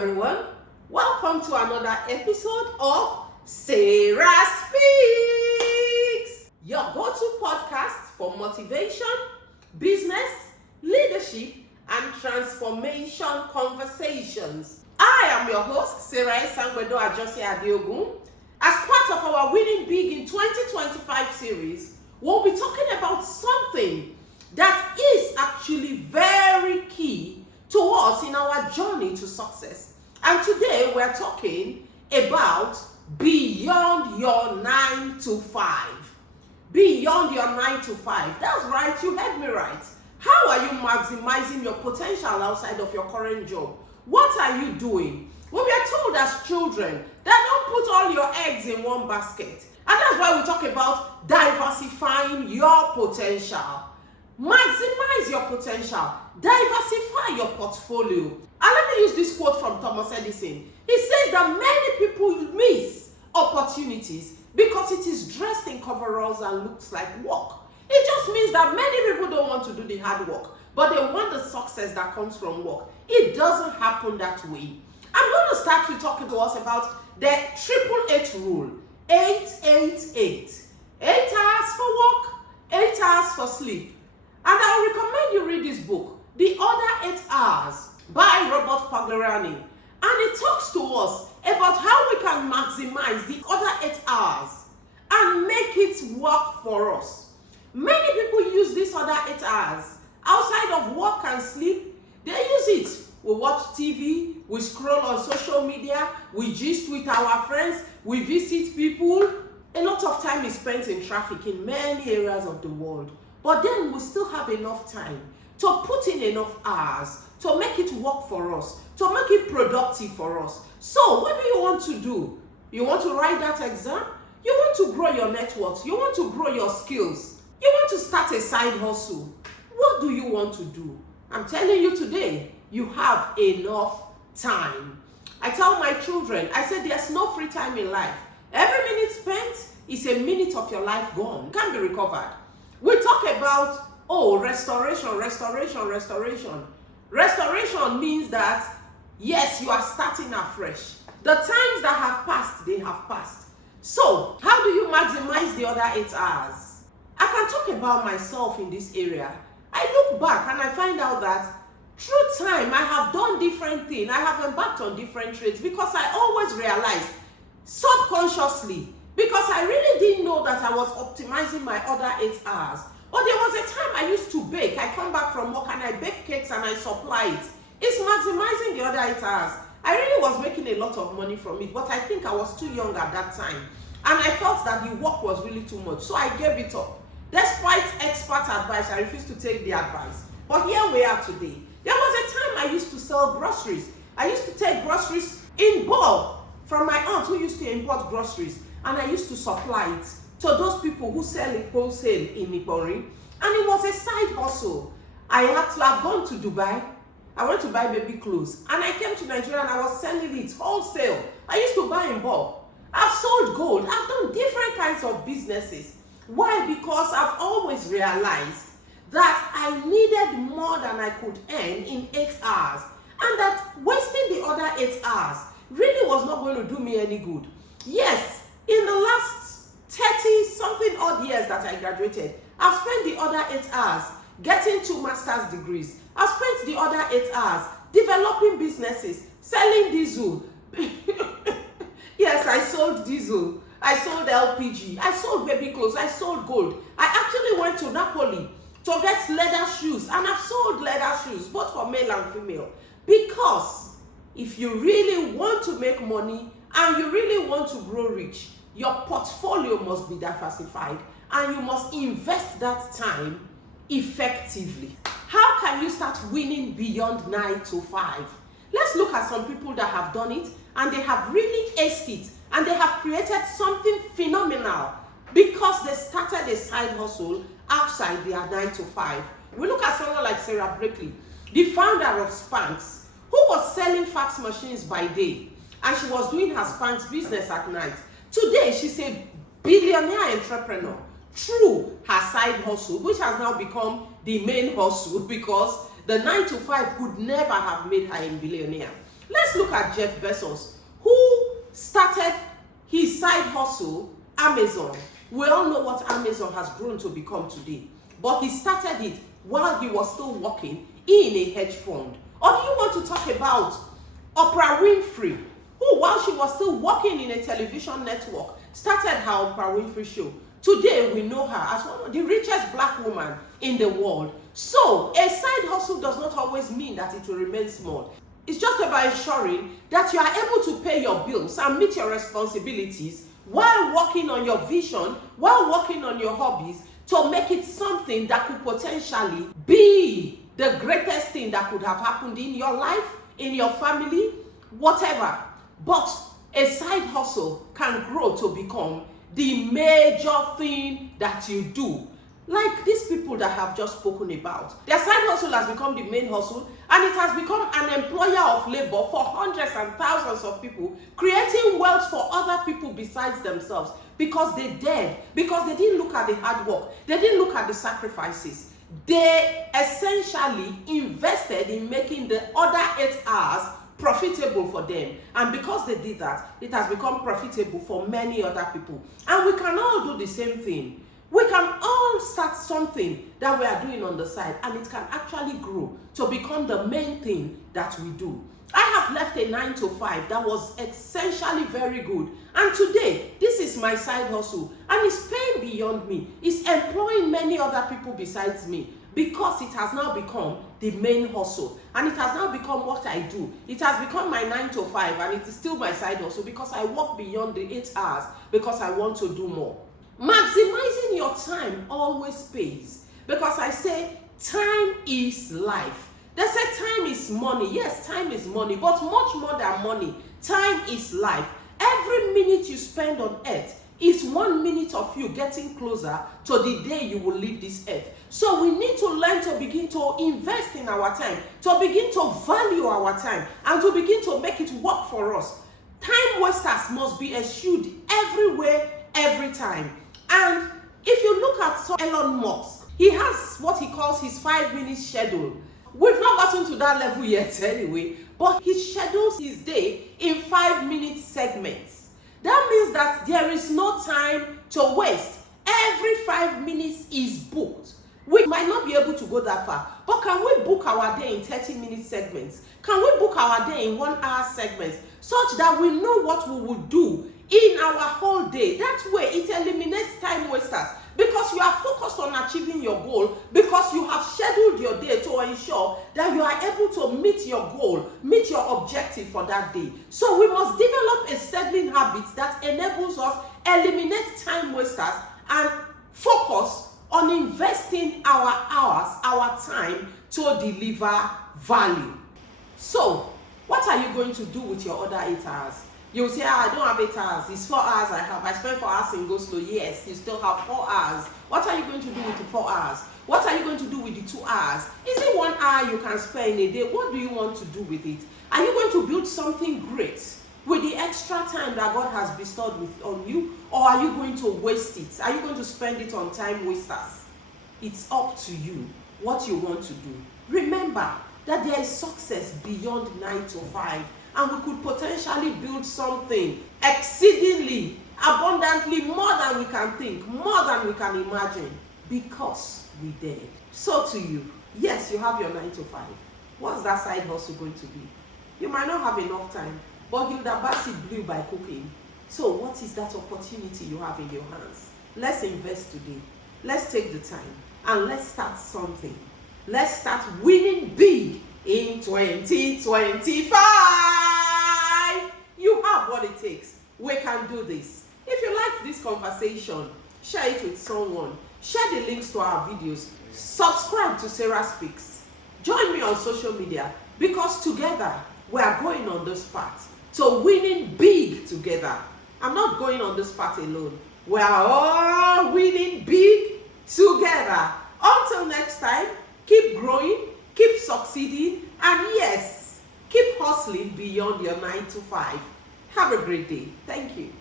everyone. Welcome to another episode of Sarah Speaks, your go-to podcast for motivation, business, leadership, and transformation conversations. I am your host, Sarah Sangwedo Ajose Adeogun. As part of our Winning Big in 2025 series, we'll be talking about something that is actually very key to us in our journey to success. And today we're talking about beyond your 9 to 5. Beyond your 9 to 5. That's right, you heard me right. How are you maximizing your potential outside of your current job? What are you doing? Well, we are told as children that don't put all your eggs in one basket. And that's why we talk about diversifying your potential. Maximize your potential. Diversify your portfolio. And let me use this quote from Thomas Edison. He says that many people miss opportunities because it is dressed in coveralls and looks like work. It just means that many people don't want to do the hard work, but they want the success that comes from work. It doesn't happen that way. I'm going to start with talking to us about the 888 rule. 888. 8 hours for work, 8 hours for sleep. And I recommend you read this book, The Other 8 Hours by Robert Pagliani. And it talks to us about how we can maximize the other 8 hours and make it work for us. Many people use these other 8 hours outside of work and sleep. They use it. We watch TV, we scroll on social media, we gist with our friends, we visit people. A lot of time is spent in traffic in many areas of the world. But then we still have enough time to put in enough hours to make it work for us, to make it productive for us. So what do you want to do? You want to write that exam? You want to grow your network? You want to grow your skills? You want to start a side hustle? What do you want to do? I'm telling you today, you have enough time. I tell my children, I say there's no free time in life. Every minute spent is a minute of your life gone. It can't be recovered. We talk about, restoration. Restoration means that, yes, you are starting afresh. The times that have passed, they have passed. So, how do you maximize the other 8 hours? I can talk about myself in this area. I look back and I find out that through time, I have done different things. I have embarked on different trades because I always realized, subconsciously, because I really didn't know that I was optimizing my other 8 hours. But there was a time I used to bake. I come back from work and I bake cakes and I supply it. It's maximizing the other 8 hours. I really was making a lot of money from it, but I think I was too young at that time. And I felt that the work was really too much, so I gave it up. Despite expert advice, I refused to take the advice. But here we are today. There was a time I used to sell groceries. I used to take groceries in bulk from my aunt who used to import groceries, and I used to supply it to those people who sell it wholesale in Ipori. And it was a side hustle. I had to have gone to Dubai. I went to buy baby clothes, and I came to Nigeria and I was selling it wholesale. I used to buy in bulk. I've sold gold. I've done different kinds of businesses. Why? Because I've always realized that I needed more than I could earn in 8 hours, and that wasting the other 8 hours really was not going to do me any good. Yes, in the last 30 something odd years that I graduated, I've spent the other 8 hours getting 2 master's degrees. I've spent the other 8 hours developing businesses, selling diesel. Yes, I sold diesel. I sold LPG. I sold baby clothes. I sold gold. I actually went to Napoli to get leather shoes, and I've sold leather shoes both for male and female. Because if you really want to make money and you really want to grow rich, your portfolio must be diversified and you must invest that time effectively. How can you start winning beyond 9 to 5? Let's look at some people that have done it and they have really aced it and they have created something phenomenal because they started a side hustle outside their 9 to 5. We look at someone like Sarah Blakely, the founder of Spanx, who was selling fax machines by day and she was doing her Spanx business at night. Today, she's a billionaire entrepreneur through her side hustle, which has now become the main hustle because the 9 to 5 could never have made her a billionaire. Let's look at Jeff Bezos, who started his side hustle, Amazon. We all know what Amazon has grown to become today. But he started it while he was still working in a hedge fund. Or do you want to talk about Oprah Winfrey, who, while she was still working in a television network, started her Oprah Winfrey show? Today, we know her as one of the richest black women in the world. So, a side hustle does not always mean that it will remain small. It's just about ensuring that you are able to pay your bills and meet your responsibilities while working on your vision, while working on your hobbies, to make it something that could potentially be the greatest thing that could have happened in your life, in your family, whatever. But a side hustle can grow to become the major thing that you do. Like these people that have just spoken about. Their side hustle has become the main hustle, and it has become an employer of labor for hundreds and thousands of people, creating wealth for other people besides themselves, because they dared, because they didn't look at the hard work, they didn't look at the sacrifices. They essentially invested in making the other 8 hours profitable for them, and because they did that, it has become profitable for many other people. And we can all do the same thing. We can all start something that we are doing on the side, and it can actually grow to become the main thing that we do. I have left a 9 to 5 that was essentially very good, and today this is my side hustle, and it's paying beyond me. It's employing many other people besides me, because it has now become the main hustle, and it has now become what I do. It has become my 9 to 5, and it is still my side hustle because I work beyond the 8 hours because I want to do more. Maximizing your time always pays, because I say time is life. They say time is money. Yes, time is money, but much more than money, time is life. Every minute you spend on earth is 1 minute of you getting closer to the day you will leave this earth. So we need to learn to begin to invest in our time, to begin to value our time, and to begin to make it work for us. Time wasters must be eschewed everywhere, every time. And if you look at Elon Musk, he has what he calls his 5-minute schedule. We've not gotten to that level yet anyway, but he schedules his day in 5-minute segments. That means that there is no time to waste. Every 5 minutes is booked. We might not be able to go that far, but can we book our day in 30-minute segments? Can we book our day in 1-hour segments, such that we know what we will do in our whole day? That way it eliminates time wasters, because you are focused on achieving your goal, because you have scheduled your day to ensure that you are able to meet your goal, meet your objective for that day. So we must develop a settling habit that enables us eliminate time wasters and focus on investing our hours, our time, to deliver value. So what are you going to do with your other 8 hours? You'll say, I don't have 8 hours, it's 4 hours I have. I spent 4 hours in go slow. Yes, you still have 4 hours. What are you going to do with the 4 hours? What are you going to do with the 2 hours? Is it 1 hour you can spare in a day? What do you want to do with it? Are you going to build something great with the extra time that God has bestowed on you? Or are you going to waste it? Are you going to spend it on time wasters? It's up to you what you want to do. Remember that there is success beyond 9 to 5. And we could potentially build something exceedingly, abundantly, more than we can think, more than we can imagine, because we did. So to you, yes, you have your 9 to 5. What's that side hustle going to be? You might not have enough time, but Hilda Bassett blew by cooking. So what is that opportunity you have in your hands? Let's invest today. Let's take the time and let's start something. Let's start winning big in 2025. You have what it takes. We can do this. If you like this conversation, share it with someone. Share the links to our videos. Subscribe to Sarah Speaks. Join me on social media, because together we are going on this path to winning big together. I'm not going on this path alone. We are all winning big together. Until next time, keep growing, keep succeeding, and yes, keep hustling beyond your 9 to 5. Have a great day. Thank you.